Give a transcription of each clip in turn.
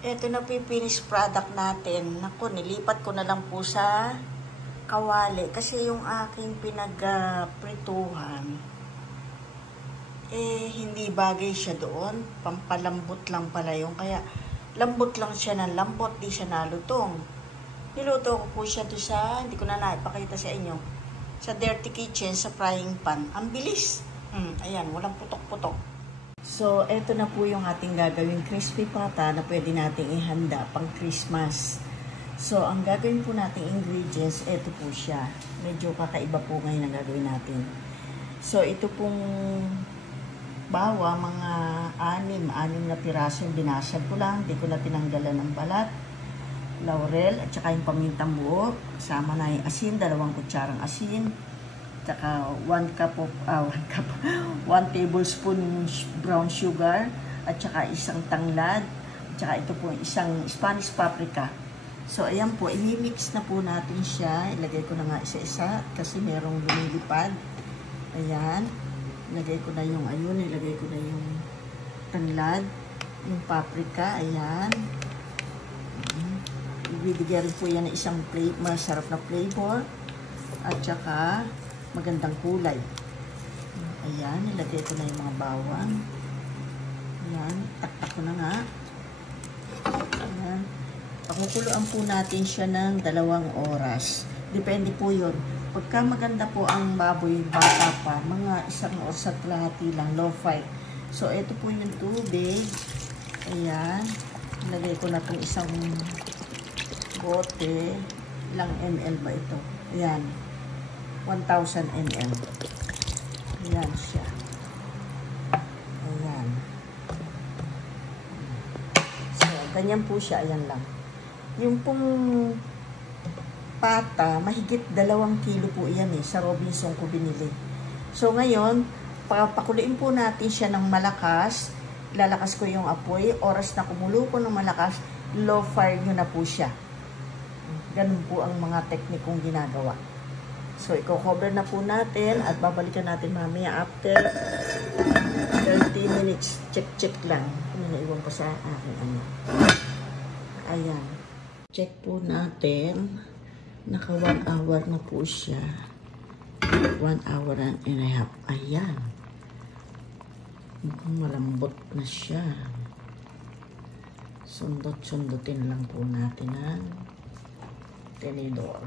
Ito na po yung finished product natin. Naku, nilipat ko na lang po sa kawali. Kasi yung aking pinag-prituhan, hindi bagay siya doon. Pampalambot lang pala yung. Kaya, lambot lang siya ng lambot. Di siya nalutong. Niluto ko po siya doon sa, hindi ko na naipakita sa inyo, sa Dirty Kitchen, sa frying pan. Ang bilis. Ayan, walang putok-putok. So, eto na po yung ating gagawing crispy pata na pwede nating ihanda pang Christmas. So, ang gagawin po nating ingredients, eto po siya. Medyo kakaiba po ngayon ang gagawin natin. So, ito pong bawa, mga anim na piraso yung binasag ko lang. Hindi ko na tinanggalan ng balat. Laurel, at saka yung pamintang buo. Kasama na yung asin, 2 kutsarang asin. Saka 1 tablespoon brown sugar, at saka isang tanglad, at saka ito po isang Spanish paprika. So ayan po, i-mix na po natin siya. Ilagay ko na nga isa-isa kasi merong lumilipad. Ayan, ilagay ko na yung ilagay ko na yung tanglad, yung paprika. Ayan, ibibigyan po yan ng isang masarap na flavor, at saka magandang kulay. Ayan, nilagay ko na yung mga bawang. Ayan, taktak ko na nga. Ayan. Pakukuluan po natin siya ng 2 oras. Depende po yun. Pagka maganda po ang baboy, bata pa, mga 1 oras at kalahati lang, low fire. So, ito po yung tubig. Ayan. Nilagay ko na itong isang bote. Ilang ml ba ito? Ayan. 1,000 ml. Ayan siya. Ayan. So, ganyan po siya. Ayan lang. Yung pong pata, mahigit 2 kilo po yan sa Robinson ko binili. So, ngayon, papakuliin po natin siya ng malakas. Lalakas ko yung apoy. Oras na kumulo ko ng malakas, low fire nyo na po siya. Ganun po ang mga teknikong ginagawa. So, i-cover na po natin at babalikan natin mamaya after 30 minutes. Check lang. Naiwan ko sa aking Ayan. Check po natin. Naka 1 hour na po siya. 1 hour and a half. Ayan. Mukhang malambot na siya. Sundot-sundutin lang po natin ang tenidor.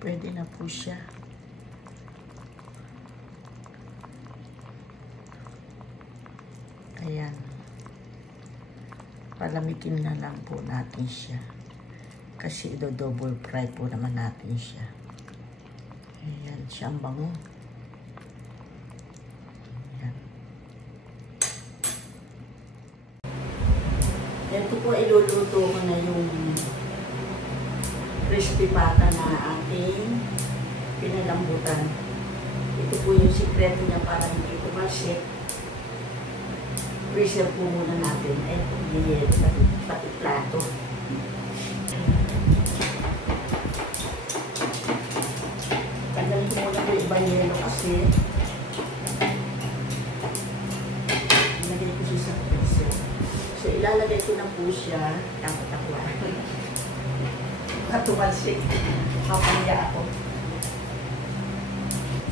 Pwede na po siya. Ayan. Palamitin na lang po natin siya. Kasi double fry po naman natin siya. Ayan, siya ang bango. Ayan. Ito po, iluluto ko na yung crispy pata na ating pinalambutan. Ito po yung sikreto niya para hindi tumalsik. Preserve po muna natin. Ito, pati plato. Tanggalin ko muna po yung ibang yelo kasi ilagay ko siya sa freezer. So, ilalagay ko na po siya. Takot-takwa. Katumalsik. Kapangya ako.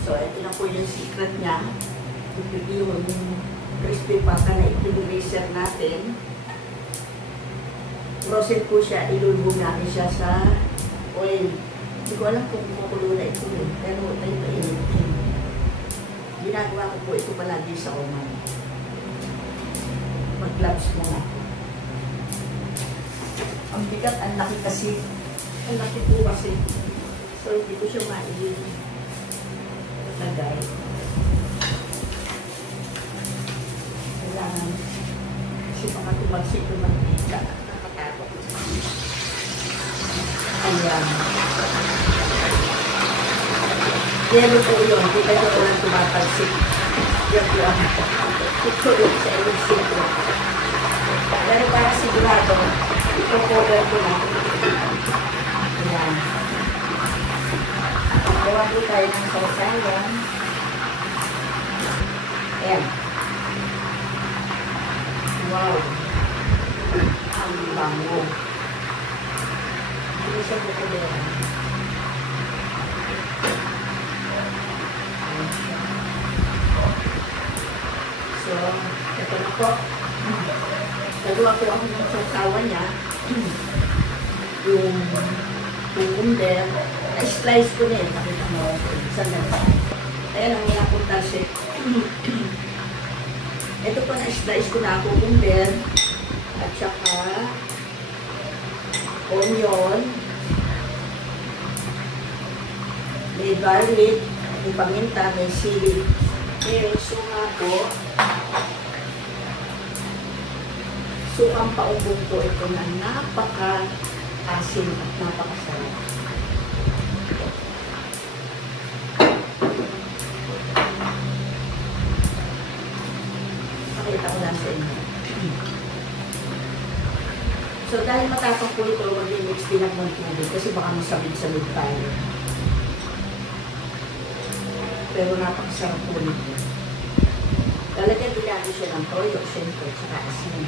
So, ito na po yung secret niya. Ito yung crispy pata na ipinulaser natin. Frozen po siya. Ilulubog natin siya sa oil. Hindi ko alam kung kumukulo na ito. Pero tayo painit. Ginagawa ko po ito palagi sa oman. Mag-gloves muna. Ang bigat, ang laki kasi. Ang laki po kasi. So, hindi ko siya mailagay. Kailangan. Kasi baka tumagsik yung mantika. Nakatakot. Ayan. Yelo po yun. Hindi kayo walang tumatalsik. Yan po ang tutulog sa inyong sitro. Pero para sigurado, ito-cover ko na. Ayan. Gawa po tayo ng sausayan. Ayan. Wow! Ang bango. Hindi siya bukadera. So, ito na po. Nagawa ko ako ng sasawa niya. Yung cucumber. Na-slice ko na yun. Nakita mo. Sandali. Ayan ang mga puntasip. Ito po na-slice ko na ang cucumber. At saka onion. May garlic. May paminta. May sili. May sunga ko. Sukang paumbong po ito na napaka-asin at napakasarap. Pakita ko lang sa inyo. So dahil matapang po ito, mag-mix din ako ng tubig kasi baka masabig-sabig tayo. Pero napakasarap po nito. Talagang ginagawa siya ng toyo, siyempre, at saka asin.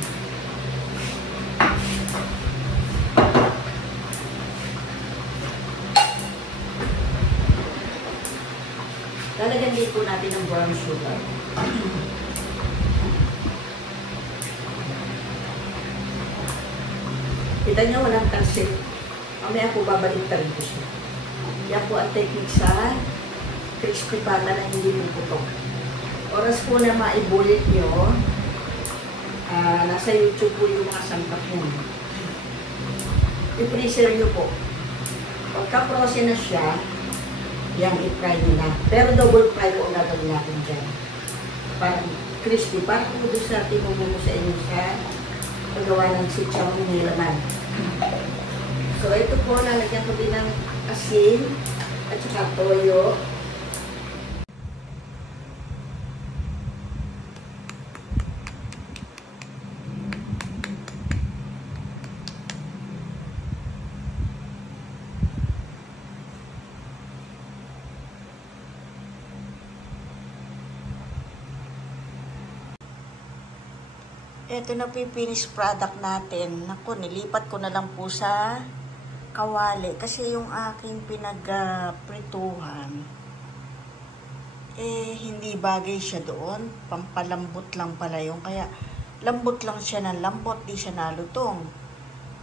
Lalagyan din po natin ng brown sugar. Kita nyo, walang talsik. Mamaya po babalik rin po siya. Yan po ang technique sa crispy pata na hindi puputok. Oras po na maibulit nyo, nasa YouTube po yung mga sangkap nyo. I-freezer nyo po. Pagka-frozen na siya, yan, i-fry nyo na. Pero double fry po ang gagawin natin dyan. Parang crispy. Parang po doon sa tinumumo sa inyo sa paggawa ng sitsang may laman. So, ito po, lalagyan ko din ng asin at saka toyo. Ito na po yung finished product natin. Naku, nilipat ko na lang po sa kawali. Kasi yung aking pinag-prituhan, hindi bagay siya doon. Pampalambot lang pala yung. Kaya, lambot lang siya ng lambot. Di siya nalutong.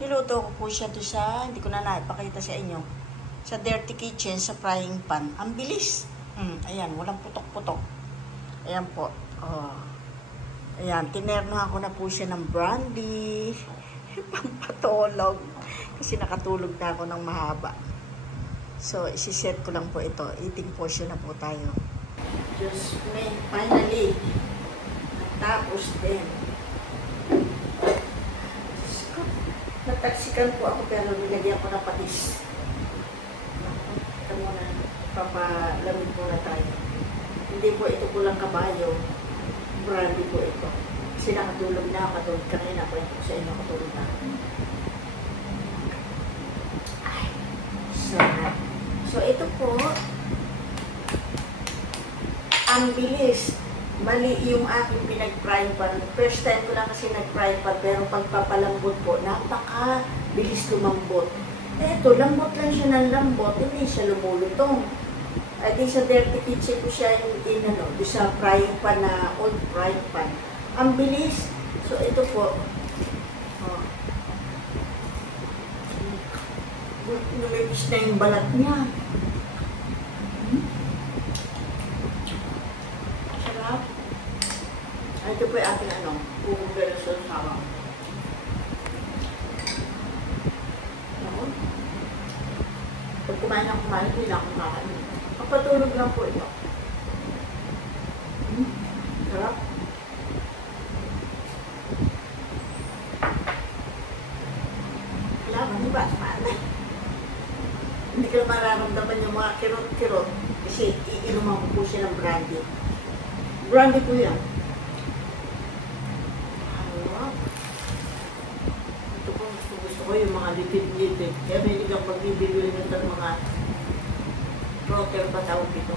Niluto ko po siya doon sa, hindi ko na naipakita sa inyo, sa Dirty Kitchen, sa frying pan. Ang bilis. Ayan, walang putok-putok. Ayan po. Oh. Ayan, tinernohan ko na po siya ng brandy. Pampatulog. Kasi nakatulog na ako ng mahaba. So, isi-set ko lang po ito. Eating portion na po tayo. Just finally. Tapos din. Nataksikan po ako pero nilagyan ko na patis. Ito muna. Papalamig muna tayo. Hindi po ito kulang kabayo. Brandy po ito. Kasi nakatulog na ako. Katulog kanina po ito sa inyo. Nakatulog na ako. Ay. So, ito po. Ang bilis. Mali yung aking pinag-fry pan. First time ko lang kasi nag-fry pan. Pero pagpapalambot po, napaka-bilis lumambot. Ito, lambot lang siya ng lambot. Hindi siya lumulutong. I think sa Dirty Kitchen ko siya yung doon sa frying pan na old frying pan. Ang bilis. So, ito po. Oh. Numipis na yung balat niya. Sarap. Ito po yung ating pumugay na sa sama. Pag kumain ng kumain, hindi na ako kumakain. Patulog lang po ito. Sarap. Kailangan, di ba? Hindi ka mararamdaman yung mga kirot-kirot kasi iinuman ko po siya ng brandy. Brandy po yan. Ito po, gusto ko yung mga litid-litid. Kaya may hindi kang pagbibili ng mga rocker ba tawag ito?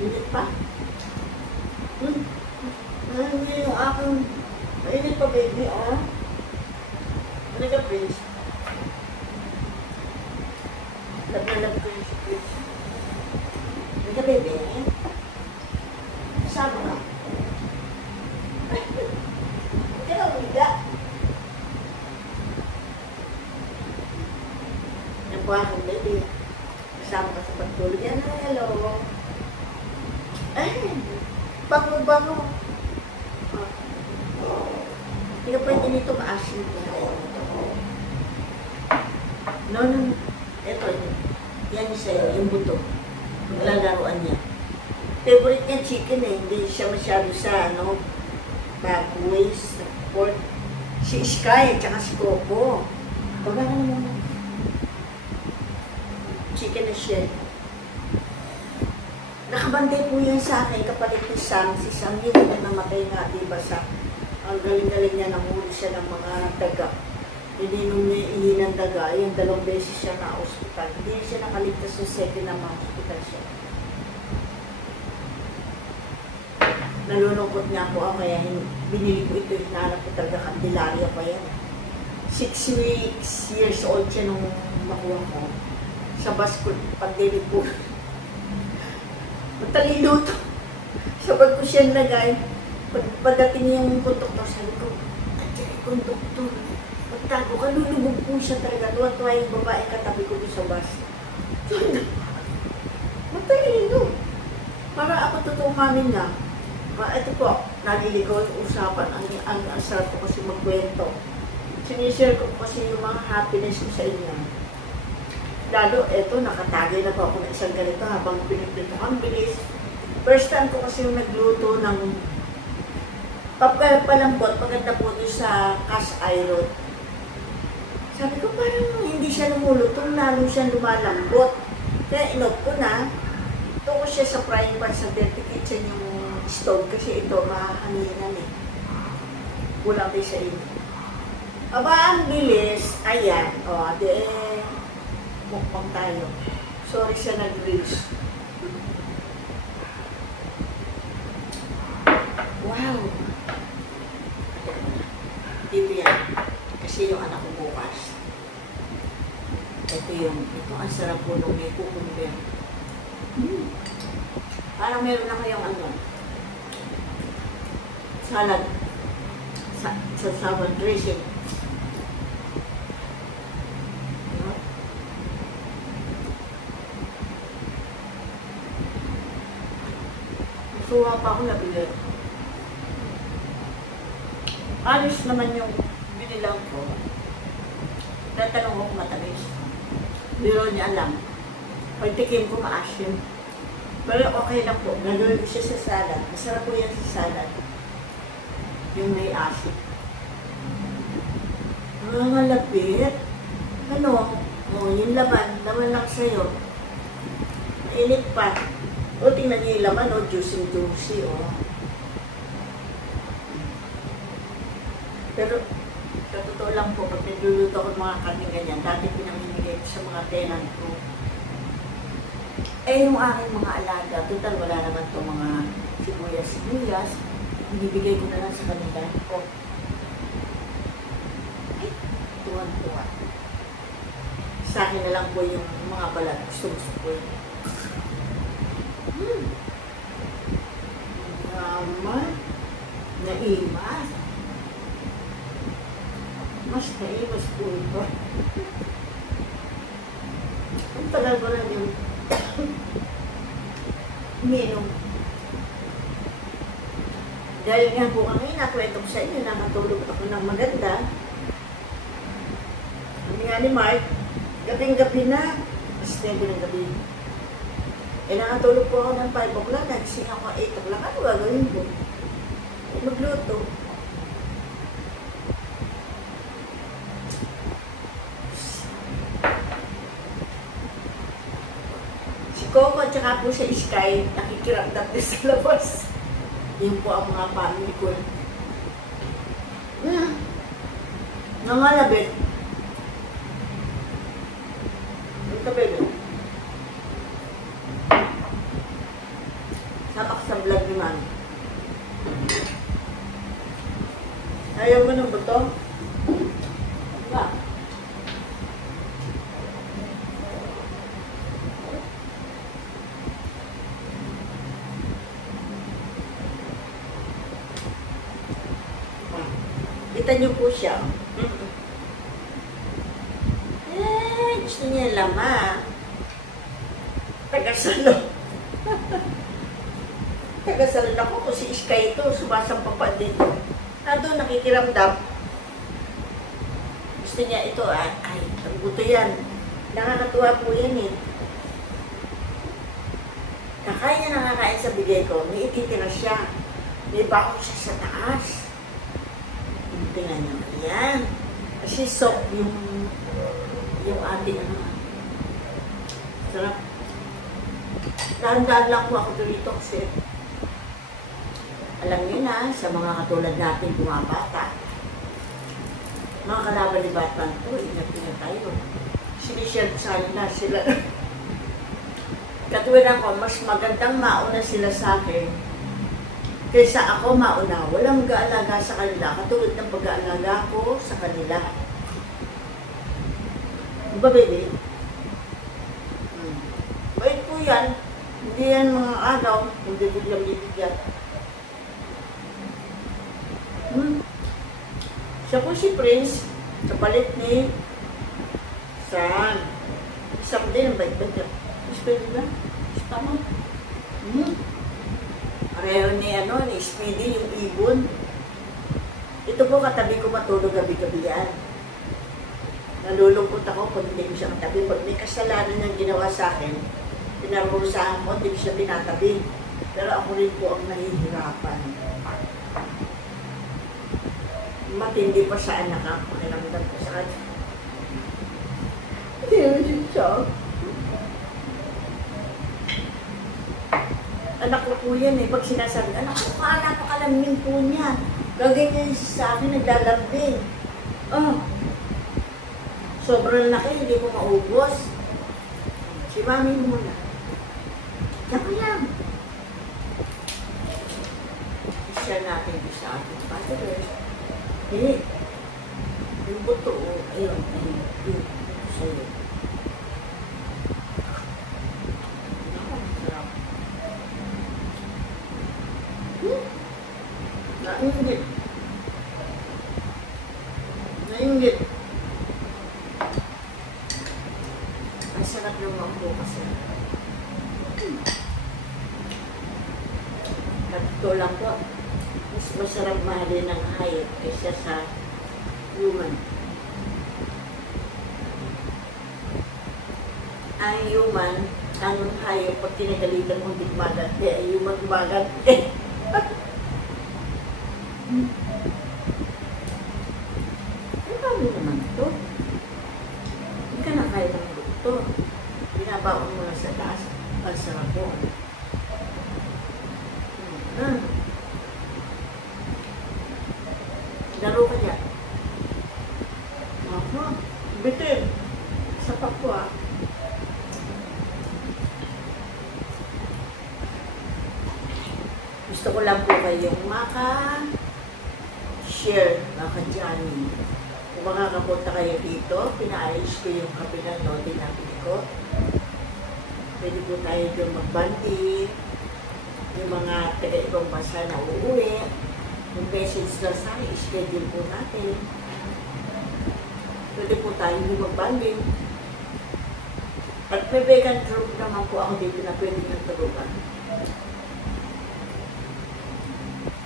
Hindi pa? Hindi yung aking mainit pa, baby, oh. Ano ka, please? Love na love ko yung si please. Ano ka, baby? Kasama ka. Hindi ka umiga. Yan po aking baby. Kasama ka sa pagtulog. Yan na, hello. Ay, bango-bango. Hindi ka pwede nito ma-asin ko. No. Ito. Yan sa'yo, yung buto. Maglalaroan niya. Favorite niya chicken eh. Hindi siya masyado sa, baboy, sa pork. Si Sky, tsaka si Coco. Baga naman. Chicken na siya. Nakabantay po yan sa akin kapalit ni Sam. Si Sam yun na namatay nga, diba sa ang galing-galing niya, nahuli siya ng mga daga. Ininom niya ihi ng daga, yung 2 beses siya na hospital. Hindi siya nakaligtas sa second na hospital siya. Nalulungkot nga po ako, kaya binili ko ito, hinahanap ko talaga, Candelaria pa yan. 6 years old siya nung makuha ko. Sa baskul, pag-deli po. Matalino to. Sabag ko siya nagay. Pagdating yung konduktor, sabi ko, "Andiyan yung konduktor." Pagtago ka, lulubog po siya talaga. Tuwa-tuwa yung babae katabi ko sa bus. Matalino. Para ako totoong mami na. Ito po, naliligaw yung usapan. Ang sarap ko kasi magkwento. Sinishare ko kasi yung mga happiness ko sa inyo. Lalo, eto, nakatagay na po ako ng isang ganito habang pinipito. Ang bilis. First time ko kasi yung nagluto ng palambot, maganda po doon sa cast iron. Sabi ko, parang hindi siya lumulutong, lalo siya lumalambot. Kaya inop ko na. Ito ko siya sa frying pan sa dirty kitchen yung stove kasi ito mahahaninan eh. Kulang din sa inyo. Aba, ang bilis. Ayan. O, mukbang tayo. Sorry siya nag-reels. Wow! Dito yan. Kasi yung anak ko bukas. Ito ang sarap po nung may cucumber. Parang meron na kayong salad. Sa salmon dressing. Suwa pa ako nabili. Alis naman yung binilang ko. Tatanong ko kung matamis. Biro niya alam. Pagtikim ko maasim. Pero okay lang po. Gagawin ko siya sa salad. Masarap po yan sa salad. Yung may asim. Malapit. Yung laman lang sa'yo. Mainit pa. O, tingnan niyo yung laman, juicy, Pero, sa totoo lang po, pag nagluluto ako ng mga karne ganyan, dati pinamimigay ko sa mga tenant ko. Yung aking mga alaga, total wala naman to mga sibuyas, binibigay ko na lang sa kanila. Tuwan-tuwa. Sa akin na lang po yung mga balat, gusto ko yun. Naman, naimas. Mas naimas po ito. Ang tagal ko lang yung uminom. Dahil nga po kami, nakwento ko sa inyo na matulog ako ng maganda. Kami nga ni Mark, gabing-gabi na. Mas 9 ng gabi. Nakatulog po ako ng 5 o'clock, nagising ako 8 o'clock. Ano gagawin ko? Magluto. Si Coco at saka po sa Sky, nakikiramdam din sa labas. Yun po ang mga family ko. Nangalabit. Ang kabelo. Samak sa vlog ni Mami. Ayaw mo ng buto? Ba? Kita niyo po siya. Gusto niya lama. Tagasalo. Tagasalo na ko si Iskay ito. Sumasampapad dito. Doon nakikiramdam. Gusto niya ito. Ay, ang buto yan. Nakakatuwa po yan eh. Kakain niya nakakain sa bigay ko. May ititira siya. May bako siya sa taas. Tingnan niyo. Ayan. Kasi soft yung ating ano. Sarap. Dahan-dahan lang po ako dito kasi alam niyo na, sa mga katulad natin bumabata, mga kalaban ni Batman po, ingat-ingat tayo. Sinishare sa kanila sila. Katulad ako, mas magandang mauna sila sa akin kaysa ako mauna. Walang mag-aalaga sa kanila, katulad ng pag-aalaga ko sa kanila. Diba, baby? Bait po yan. Hindi yan mga agaw, hindi biglang-bibigyan. Siya po si Prince, kapalit ni Sam. Sam din, ang bait-bait niya. Speedy ba? Tama. Pareho ni, ni Speedy, yung ibon. Ito po katabi ko matulog gabi-gabi yan. Nalulungkot ako pag hindi ko siya katabi. Pag may kasalanan niyang ginawa sa akin, pinarusahan ko, hindi ko siya pinatabi. Pero ako rin po ang nahihirapan. Matindi pa sa anak ako. Pakiramdam ko sa kanya. Hindi naman siya. Anak ko po yan eh. Pag sinasabi, anak ko, napakalamin po niya. Gaganyan sa akin, naglalambing. Sobrang laki, hindi ko maubos. Si mami muna. Yan ko yan. Isa natin sa ating followers. Yung buto, ayun, yung sa'yo. Sarap. Nainggit. Nainggit. Ang sarap ng mambo kasi. Ito lang po. Mas masarap mahalin ng hayop kaysa sa human. Ang human, ang hayop, pag tinagalitan mong digmagan, ang human gumagan. Ano naman ito? Hindi ka na kaya ng ito. Binabaon mo na sa taas. Ang sarap po. Laro ka dyan. Bitin. Sapak ko Gusto ko lang po kayong maka-share, maka-journey. Kung makakapunta kayo dito, pinaayos ko yung kape ng lote natin ko. Pwede po tayo doon mag-bandi. Yung mga taga-ibang bansa na uuwi. Yung message na sa schedule po natin. Pwede po tayo mag-banding. At may vegan group naman po ako dito na pwede nang tulungan.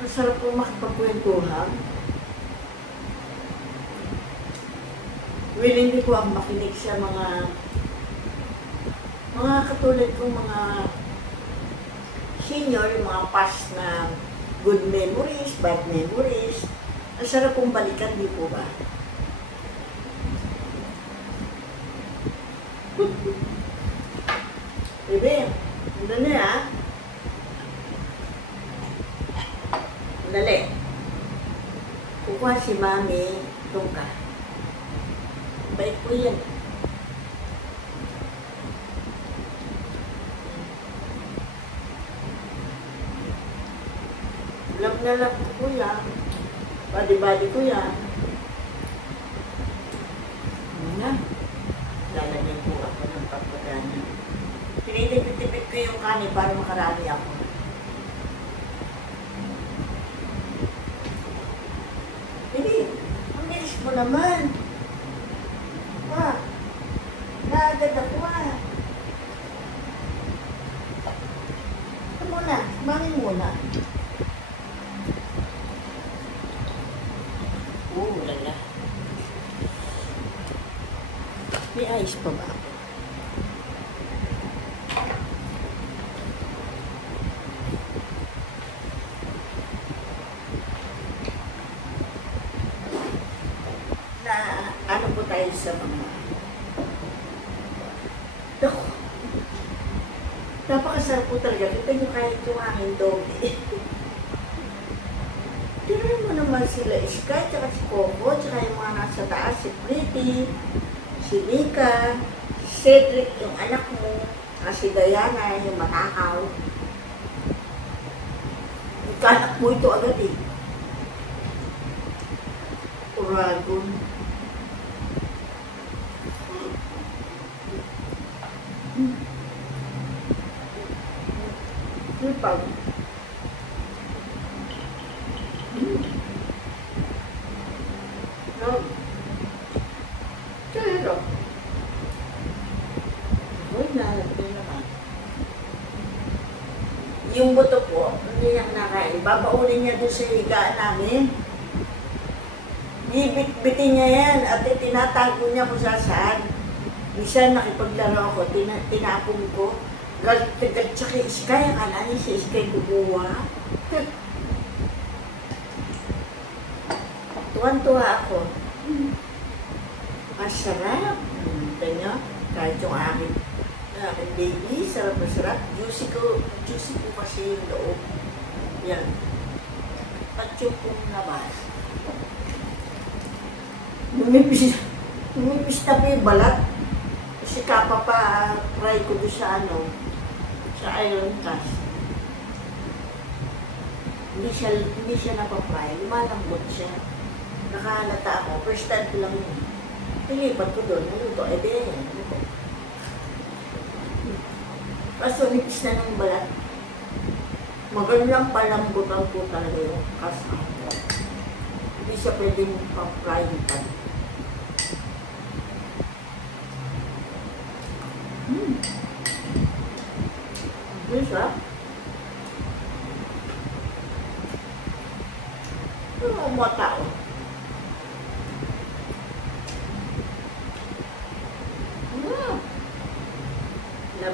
Ang sarap po makipagkwentuhan. Willing din po ang makinig sa mga katulad kong mga senior, yung mga past na good memories, bad memories. Ang sarap pong balikan, di po ba? Bebe, andali Andali. Kukuha si Mami, doon ka. Bait po yan. Love na love ko po yan. Badi-badi ko yan. Ano na? Lalagyan po ako ng pagpagana. Tinitipid-tipid ko yung kanin para makarami ako. Hindi, ang bilis mo naman. Naagad ako Ito muna, mangin muna. Lala. May ice pa ba? Ano po tayo sa mga napakasarap po talaga. Kita nyo kahit yung aking doggy. Tignan mo naman sila Sky, tsaka si Coco, tsaka yung mga nasa taas, si Pretty, si Mika, si Cedric, yung anak mo, si Diana, yung matakaw. Ikanak mo ito agad eh. Uragon. Lipag. No. Pero. Uy, nalagay naman. Yung buto po, hindi niya nakain. Babaunin niya doon sa higaan namin. Bibit-bitin niya yan at tinatago niya kung saan. Minsan nakipaglaro ako, tinapong ko. Galit sa kay Sky, akala niya si Sky kukuha. Tuwan-tuwa ako. Masarap. Ito nyo, kahit yung aking baby, sarap na sarap. Juicy ko kasi yung loob. Yan. At yung pong labas. Numipis na po yung balat. Kasi kapapa-fry ko doon sa sa iron cast. Hindi siya napapry. Lumalambot siya. Nakahalata ako. First time ko lang yun. Nilipat ko doon. Naluto. Kaso nipis na ng balat. Magandang palambutan po talaga yung cast. Hindi siya pwedeng pa-fry pan. Bisa? Ano mo tao?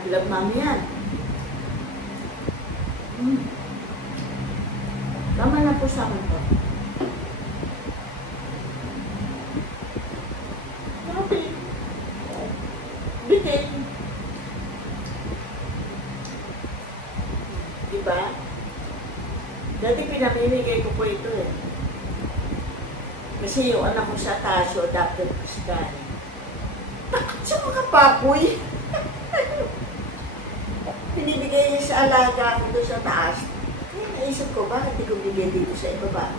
Love mami yan. Tama na po sa akin to. Sabi. Bitin. Diba? Dati pinamimigay ko po ito eh. Kasi yung anak ko sa taas, yung adopted ko si Kani. Takot siya mga papoy. Pinibigay niya sa alaga ko doon sa taas. Kaya naisip ko, bakit di ko bigay dito sa ibaba?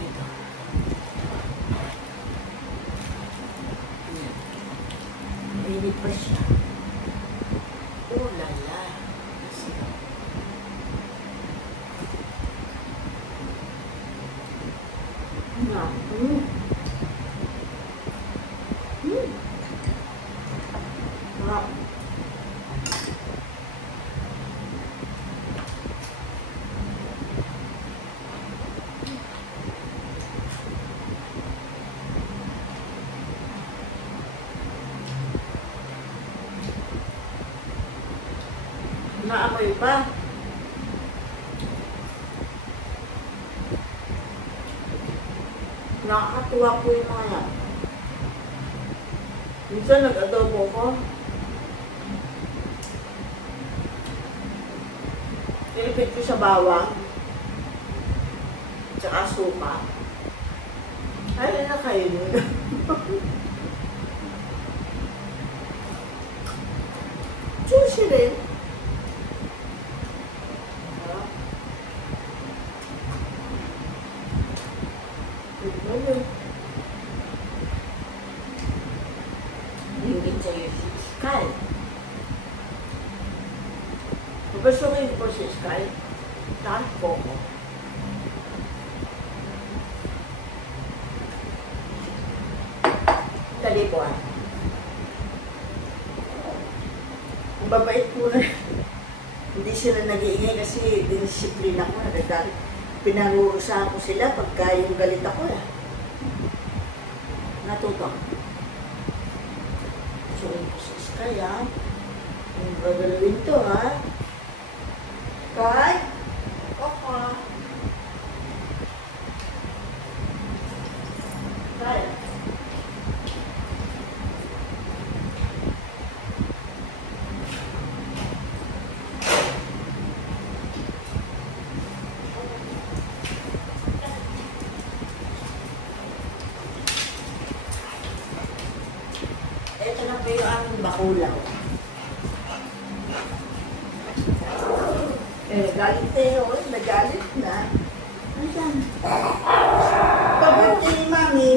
Dito. Mainit pa siya. Oh, lala. Naamoy pa. Nakakatuwa po yung mga yan. Minsan nag-adobo ko. Nilipid ko sa bawang. Tsaka suka. Ay, na kayo nun. Juicy rin. Papasukin ko si Sky. Lahat po ko. Dali po ah. Ang babait po na. Hindi sila nag-iingay kasi dinisiplina ko. Pinarurusahan ko sila pagka yung galit ako eh. Natuto. So, si Sky ah. Yung gagalawin to ha. Sky? Oka. Sky? Ito na po yung aming bakulaw. Galit tayo. Nagalit na. Ayan. Pabante ni Mami.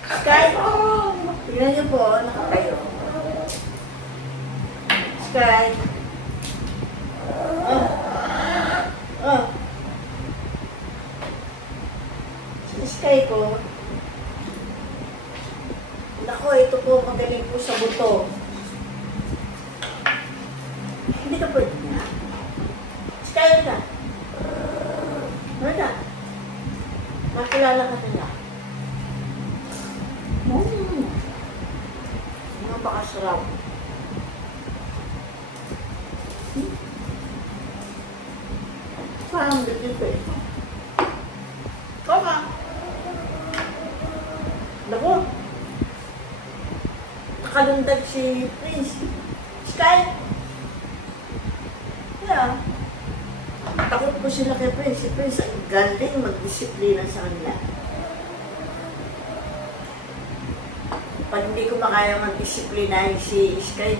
Sky. Tingnan niyo po. Nakatayo. Sky. Si Sky ko. Nako, ito po. Magaling po sa buto. Hindi ka pwede na. Sky na. Ano? Makilala ka na. Napakasarap. Parang dito eh. Koma. Naku. Nakalundag si Prince. Sky. Yeah. Takot po sila kay Prince. Si Prince ang galing magdisiplina sa kanila. Pag hindi ko makaya magdisiplina si Sky,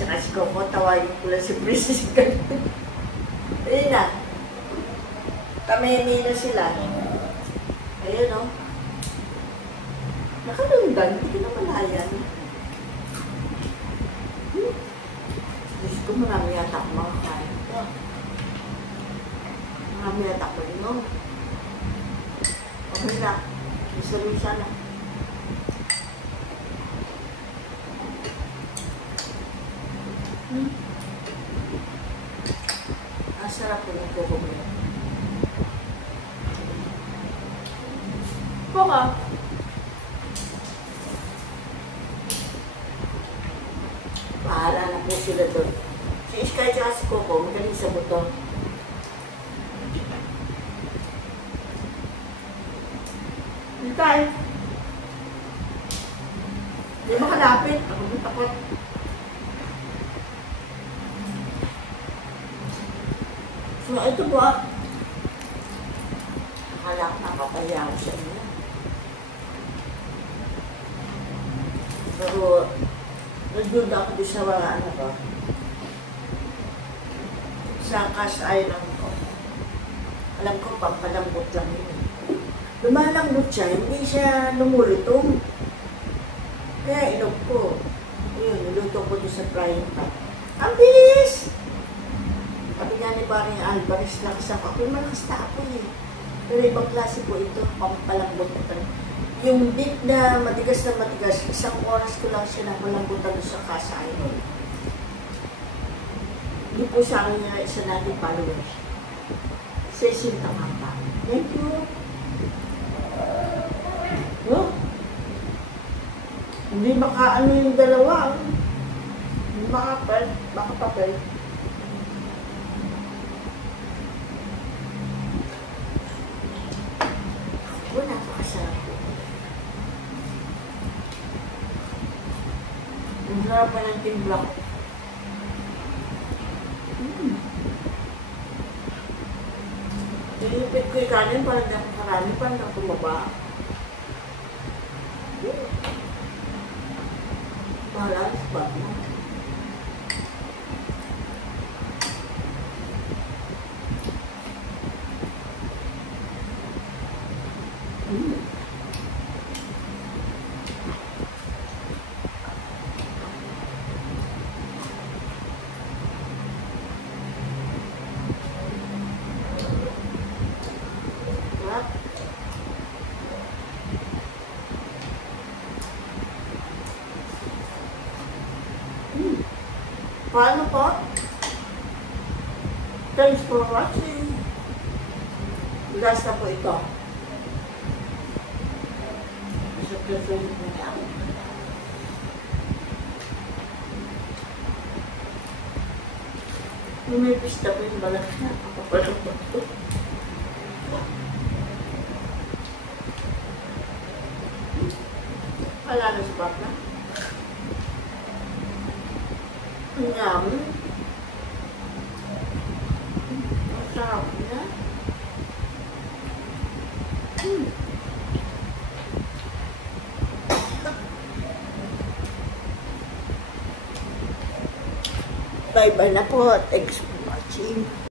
tsaka si Coco, tawagin ko lang si Prince. Ayun na. Kamemi na sila. Ayun o. Nakalundan. Hindi na malayan. Diyos ko, marami yata akong mga kain. Marami yata ako rin, no? Okay na. Isa-isa na. Ang sarap po ng coco mo. Coco. Bahala na po sila doon. Si Sky at si Coco, magaling sa buto. Sky. Hindi makalapit. Ako yung takot. So, ito po ah. Akala ko nakapaya ako sa inyo. Pero, nag-good ako din sa mga ano ko. Sa cast iron ko. Alam ko, pampalambot lang yun. Lumalambot siya, hindi siya lumulutong. Kaya inog ko. Ayun, niluto ko doon sa frying pan. Ang bilis! Sabi nga ni Barry Alvarez, lakas ako. Ako malakas na ako eh. Pero ibang klase po ito, pampalambot ko talaga. Yung beef na matigas, isang oras ko lang siya na malambutan sa cast iron. Hindi po sa akin na isa natin followers. Sesin Tamapa. Thank you. Oh. Hindi makaano yung dalawa. Hindi makapapel. Oh, napakasarap po. Ang sarap pa ng timbla ko. Nilipit ko yung kanin, parang napakarami, parang nakumaba. Malas ba? Paano po? Thanks for watching. Last na po ito. Lumipis na po yung balat niya. Kapapalong po ito. Wala na sa bata. Yum. Masarap na. Bye-bye na po. Thanks for watching.